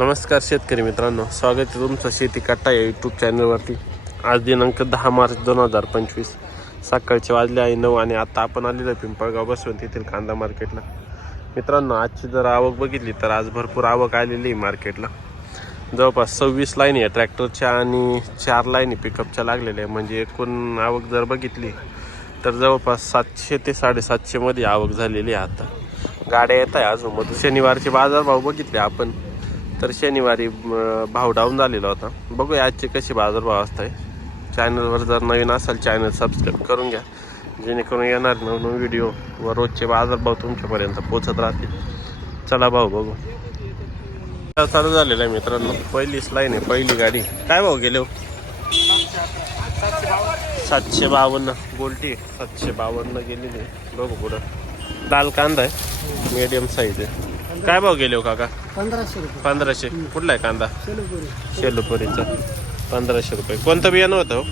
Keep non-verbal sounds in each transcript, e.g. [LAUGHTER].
नमस्कार शेतकरी मित्रांनो स्वागत आहे तुमचं शेती कट्टा या यूट्यूब चॅनलवरती आज दिनांक दहा मार्च दोन हजार पंचवीस. सकाळचे वाजले आहे नऊ आणि आता आपण आलेलो आहे पिंपळगाव बसवून तेथील कांदा मार्केटला मित्रांनो आजची जर आवक बघितली तर आज भरपूर आवक आलेली आहे मार्केटला जवळपास सव्वीस लाईन आहे ट्रॅक्टरच्या आणि चार लाईनी पिकअपच्या लागलेल्या आहे. म्हणजे एकूण आवक जर बघितली तर जवळपास सातशे ते साडेसातशेमध्ये आवक झालेली आहे आता. गाड्या येत आहे अजून. मग शनिवारचे बाजारभाव बघितले आपण. तर शनिवारी भाव डाऊन झालेला होता. बघूया आजचे कसे बाजारभाव असत. आहे चॅनलवर जर नवीन असाल चॅनल सबस्क्राईब करून घ्या. जेणेकरून येणार नवीन व्हिडिओ व रोजचे बाजारभाव तुमच्यापर्यंत पोचत राहतील. चला भाऊ बघू. चालू झालेलं आहे मित्रांनो. पहिलीच लाईन आहे पहिली गाडी. काय भाऊ गेले हो? सातशे बावन्न. गोल्टी सातशे बावन्न गेलेली आहे. बघू पुढं. लाल कांदा आहे. मीडियम साईज आहे. काय भाव गेले हो काका? पंधराशे रुपये. पंधराशे. कुठला आहे कांदा? शेलपुरी. शेलुपुरीचा. पंधराशे रुपये. कोणतं बियाणं होतं हो?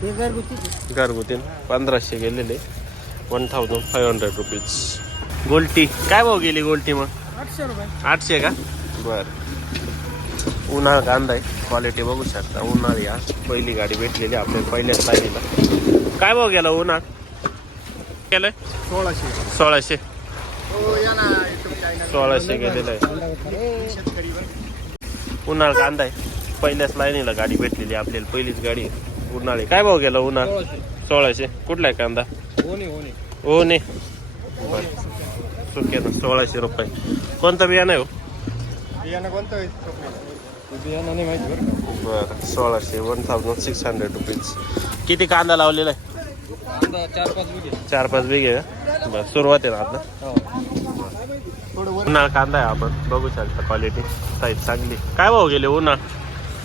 हे घरगुती. घरगुती. पंधराशे गेलेले. One thousand five hundred rupees गोल्टी. काय भाव गेली गोल्टी मग? आठशे रुपये. आठशे का? बर. उन्हाळा कांदा आहे. क्वालिटी बघू शकता. उन्हाळी आज पहिली गाडी भेटलेली आपल्याला पहिल्याच लाईनीला काय भाव गेला उन्हाळ? गेलंय? सोळाशे. सोळाशे. हो या ना. सोळाशे गेलेलं आहे. उन्हाळ कांदा आहे. पहिल्याच लाईनीला गाडी भेटलेली आपल्याला पहिलीच गाडी. उन्हाळी काय भाव गेला उन्हाळ? सोळाशे. कुठला आहे कांदा? हो ने सुके ना सोळाशे रुपये. कोणतं बियाणं आहे हो? बियाणं कोणतं आहे बियाणं नाही माहिती बरं सोळाशे one thousand six hundred rupees किती कांदा लावलेला आहे? चार पाच बिघे चार पाच बिघे बरं सुरुवात आहे ना आता? हो. उन्हाळ कांदा आहे आपण. बघू शकता क्वालिटी साईज चांगली. काय भाव गेले उन्हाळ?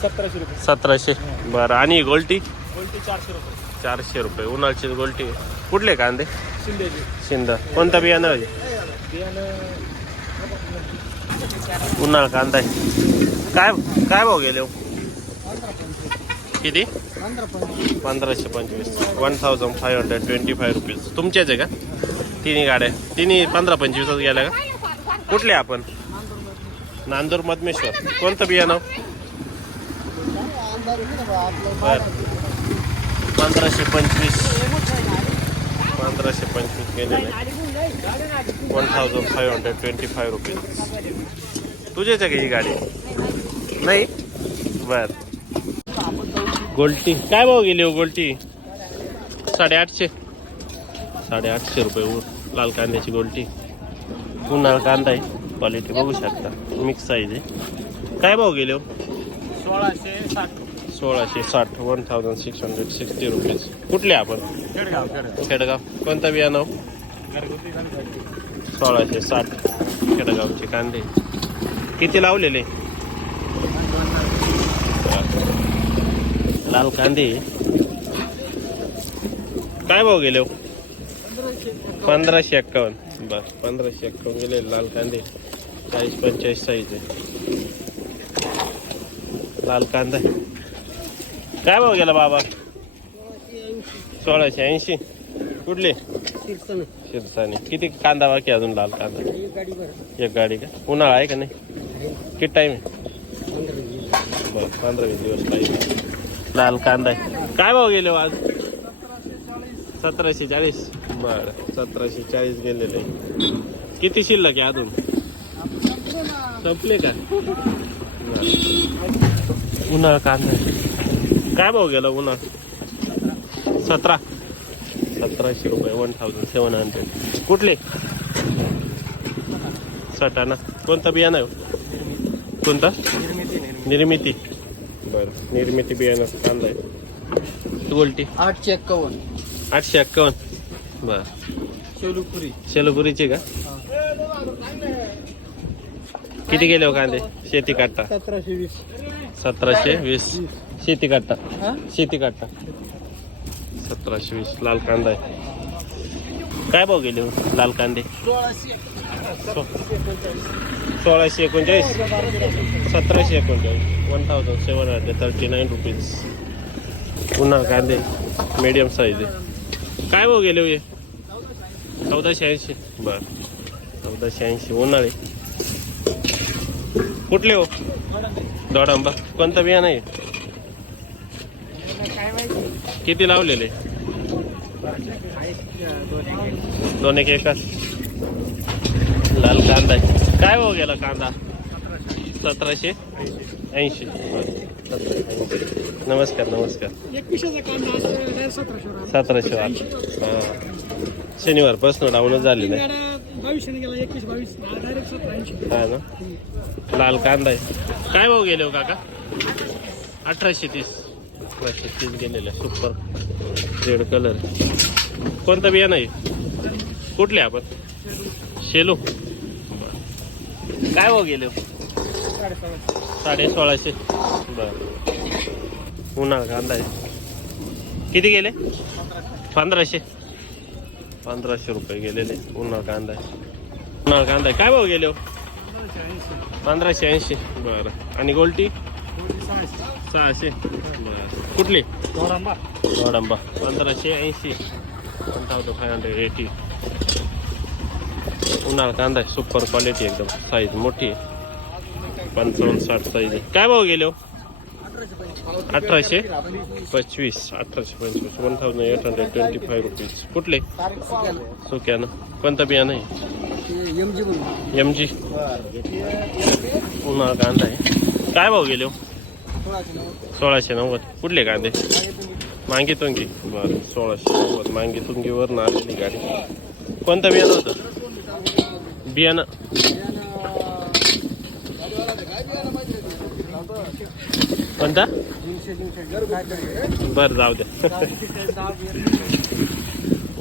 सतराशे रुपये. सतराशे. बरं आणि गोल्टी? उलटी चारशे रुपये. चारशे रुपये. उन्हाळची गोल्टी. कुठले कांदे? शिंदेची. शिंद. कोणतं बियाणं बियाणं उन्हाळ कांदा आहे. काय काय भाव गेले हो? किती? पंधरा पंधरा पंधराशे पंचवीस. One thousand five hundred twenty five rupees तुमच्याच आहे का? तिन्ही गाड्या. तिन्ही पंधरा पंचवीसच गेल्या का? कुठले आपण? नांदूर मधमेश्वर. कोणतं बियाणं? बर. पंधराशे पंचवीस. पंधराशे पंचवीस गेलेले. One thousand five hundred twenty five rupees तुझ्याच आहे का ही गाडी? नाही. बर. गोल्टी. काय भाव गेली हो गोल्टी? साडेआठशे. साडेआठशे रुपये लाल कांद्याची गोल्टी. उन्हाळा कांदा आहे. क्वालिटी बघू शकता. मिक्स साईज आहे. काय भाव गेले हो? सोळाशे साठ. सोळाशे साठ. One thousand six hundred sixty rupees कुठले आपण? खेडगाव कोणतं बियाणं हो? घरगुती घरगुती सोळाशे साठ. खेडगावचे कांदे. किती लावलेले? लाल कांदे. काय भाव गेले हो? पंधराशे एक्कावन्न. बर पंधराशे एक्कावन्न गेले लाल कांदे. चाळीस पंचेचाळीस साईज आहे. लाल कांदा. काय भाव गेला बाबा? सोळाशे ऐंशी. कुठले? शिरसाने किती कांदा बाकी अजून लाल कांदा? एक गाडी का? उन्हाळा आहे का नाही? किती टाइम आहे? बरं पंधरा वीस दिवस टाईम लाल कांदा आहे. काय भाव गेले हो आज? सतराशे चाळीस. बरं सतराशे चाळीस गेलेले. किती शिल्लक आहे अजून? संपले का? बरं. उन्हाळा कांदा. काय भाव गेला उन्हाळा? सतरा. सतराशे रुपये वन थाउजंड सेवन हंड्रेड कुठले? सटाणा. कोणता बियाणं आहे? हो? कोणता? निर्मिती. निर्मिती निर्मिती बरं निर्मिती बियाणं कांदा आहे. गोल्टी. आठशे एक्कावन्न आठशे एक्कावन्न. बरं. शेलुपुरी. शेलपुरीची का? किती गेले हो कांदे? शेती काटा सतराशे वीस. सतराशे वीस. शेती हा? शेती काटा सतराशे वीस. लाल कांदा आहे. काय भाव गेले हो लाल कांदे? सोळाशे एकोणचाळीस. सतराशे एकोणचाळीस. One thousand seven hundred thirty nine rupees पुन्हा कांदे. मीडियम साईज आहे. काय भाव गेले हो हे चौदाशे ऐंशी. बरं. चौदाशे ऐंशी. उन्हाळे. कुठले हो? दोडांबा. कोणतं काय माहिती किती लावलेले? दोन एक एकाच लाल कांदा. काय भाव गेला कांदा? सतराशे ऐंशी. नमस्कार नमस्कार. सतराशे आठ हां. शनिवारपासून डाऊनच सतरा ऐंशी हा ना. लाल कांदा आहे. काय भाव गेले हो काका? अठराशे तीस. अठराशे तीस गेलेले सुपर रेड कलर कोणतं बियाणं आहे कुठले आपण? शेलू. काय भाव गेले हो? साडे सोळाशे. बर. उन्हाळा कांदा आहे. किती गेले? पंधराशे. पंधराशे रुपये गेलेले. उन्हाळा कांदा आहे. उन्हाळा कांदा आहे. काय भाव गेले हो? पंधराशे ऐंशी. बरं. आणि गोल्टी? सहाशे. बरं. कुठली? गोडंबा पंधराशे ऐंशी. One thousand five hundred eighty उन्हाळा कांदा आहे. सुपर क्वालिटी एकदम. साईज मोठी आहे. पंचावन्न साठ साईज काय भाव गेले हो? अठराशे? पंचवीस अठराशे पंचवीस. One thousand eight hundred twenty five rupees कुठले? सुक्यानं. कोणतं बियाणं आहे? एम जी उन्हाळा कांदा आहे. काय भाव गेले हो? सोळाशे नव्वद. कुठले कांदे? मांगी तुंगी बरं सोळाशे नव्वद. मांगी तुंगीवर आलेली गाडी. कोणतं बियाणं होतं? बियाणं. कोणता? बरं जाऊ द्या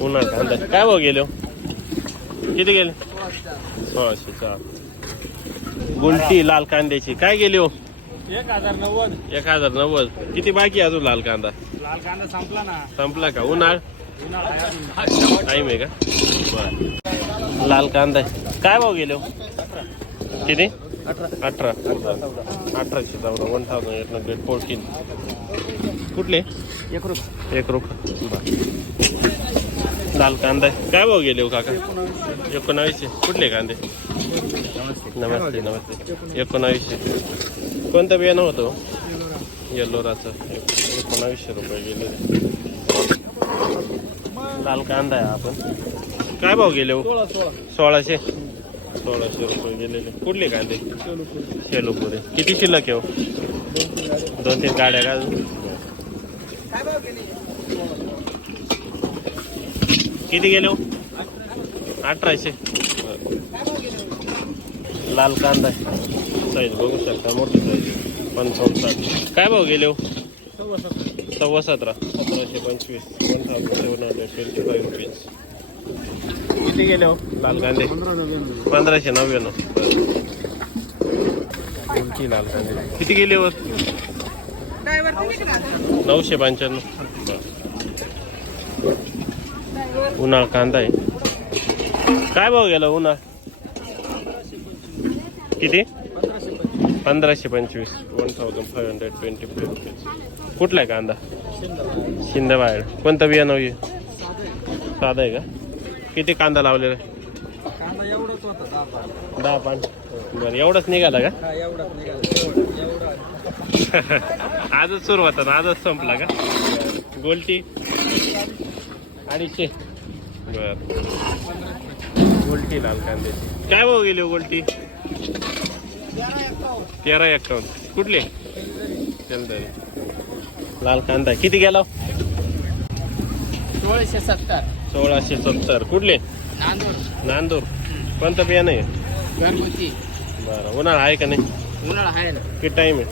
उन्हाळा कांदा काय भाऊ गेले हो? किती गेले? सोळाशे चार. गुलटी लाल कांद्याची. काय गेली हो? एक हजार नव्वद. एक हजार नव्वद किती बाकी अजून लाल कांदा? लाल कांदा संपला ना संपला का? उन्हाळ? उन्हाळा टाईम आहे का? बर. लाल कांदा काय भाऊ गेले हो? किती? अठरा. अठराशे चौदा. One thousand eight hundred fourteen कुठले? एक रुपये. एक बर. लाल कांदा. काय भाव गेले हो काका? एकोणावीसशे. कुठले कांदे? नमस्ते नमस्ते. एकोणावीसशे. कोणतं बियाणं होतं येल्लोराचं एक- एकोणावीसशे रुपये गेले. लाल कांदा आहे आपण काय भाव गेले हो? सोळा सोळा. सोळाशे. सोळाशे रुपये गेलेले. कुठले कांदे शेलोपुरे. किती शिल्लक येऊ हो? दोन तीन गाड्या का किती गेले हो? अठराशे. लाल कांदा साईज बघू शकता मोठी साईज पंचावन्न साठ. काय भाव गेले हो? सव्वा सतरा. सतराशे पंचवीस. One thousand seven hundred twenty five rupees किती गेले हो? लाल कांदे. पंधराशे नव्याण्णव. उलटी लाल कांदे? किती गेले वर? नऊशे पंच्याण्णव. उन्हाळ कांदा आहे. काय भाव गेला उन्हाळ? किती? पंधराशे पंचवीस. One thousand five hundred twenty five rupees कुठला आहे कांदा? शिंदेबाहेर कोणतं बियाणं साधा आहे का? किती कांदा लावलेला? आहे कांदा एवढाच होता दहा पाच. दहा पान. बरं एवढंच निघाला का? हा एवढाच निघाला. एवढा [LAUGHS] आजच सुरू होता ना आजच संपला का? गोलटी अडीचशे. बर. गोलटी लाल कांद्याची. काय भाव गेली हो गोलटी? तेरा एक्कावन्न कुठले? तेलदरी. लाल कांदा. किती गेला हो? सोळाशे सत्तर. सोळाशे सत्तर. कुठले? नांदूर. नांदूर. कोणतं बियाणं आहे? घरगुती. बरं. उन्हाळा आहे का नाही? उन्हाळा आहे ना. किती टाईम आहे?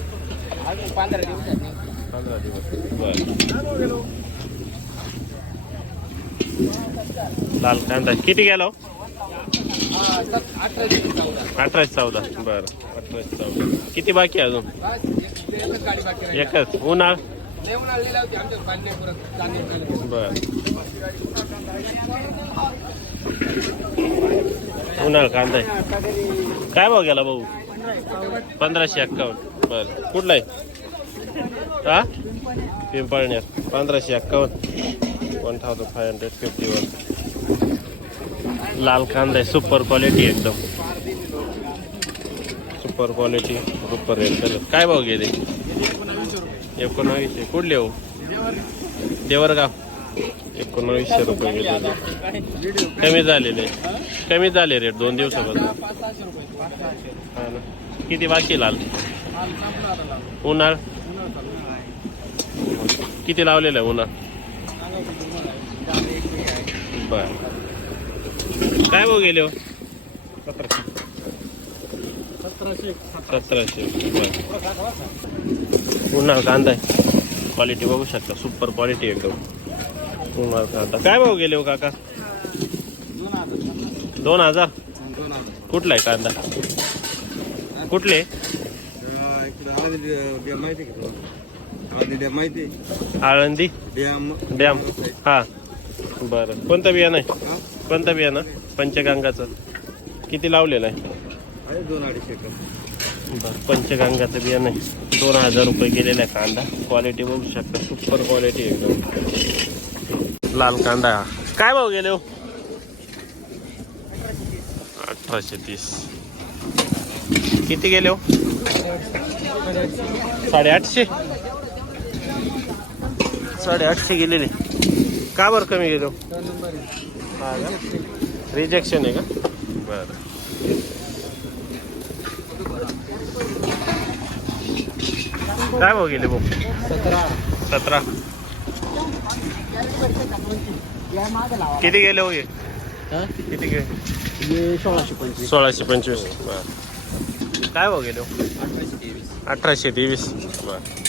अजून पंधरा दिवसात पंधरा दिवस. बर. लाल कांदा. किती गेला हो? अठरा दिवस चौदा अठराशे चौदा. बरं. अठराशे चौदा. किती बाकी आहे अजून? बस एक- एकच गाडी बाकी राहिली. एकच. उन्हाळ? उन्हाळा बर. उन्हाळ कांदा आहे. काय भाव गेला भाऊ? पंधराशे एक्कावन्न. बरं. कुठला आहे? हा? पिंपळण्यात पंधराशे एक्कावन्न. One thousand five hundred fifty one लाल कांदा आहे. सुपर क्वालिटी एकदम. सुपर क्वालिटी सुपर रेट काय भाव गेले? एकोणावीसशे. कुठले हो? देवरगाव. एकोणावीसशे रुपये गेले कमी झालेले. कमी झाले रेट दोन दिवसापासून. हा ना. किती बाकी लाल? उन्हाळ? किती लावलेलं आहे उन्हाळ? बर. काय भाऊ गेले हो? सतराशे. बर. उन्हाळ कांदा आहे. क्वालिटी बघू शकता. सुपर क्वालिटी एकदम. उन्हाळ कांदा. काय भाऊ गेले हो काका? दोन हजार. कुठला आहे कांदा? कुठले? माहिती माहिती आळंदी. डॅम. डॅम हा. बरं. कोणतं बियाणं आहे? कोणतं बियाणं? पंचगंगाचं. किती लावलेलं आहे? दोन अडीचशे एकर. बरं पंचगंगाचं बियाणं दोन हजार रुपये गेलेला आहे कांदा. क्वालिटी बघू शकता सुपर क्वालिटी एकदम. लाल कांदा. काय भाव गेले हो? अठराशे तीस. किती गेले हो? साडेआठशे? साडेआठशे गेलेले. का बरं कमी गेलो हो? का? रिजेक्शन आहे का? बरं. काय भाव गेले भाऊ? सतरा. सतरा. किती गेले हो? किती गेले? सोळाशे पंचवीस. सोळाशे पंचवीस. काय भाव गेले अठराशे तेवीस. अठराशे तेवीस. बर.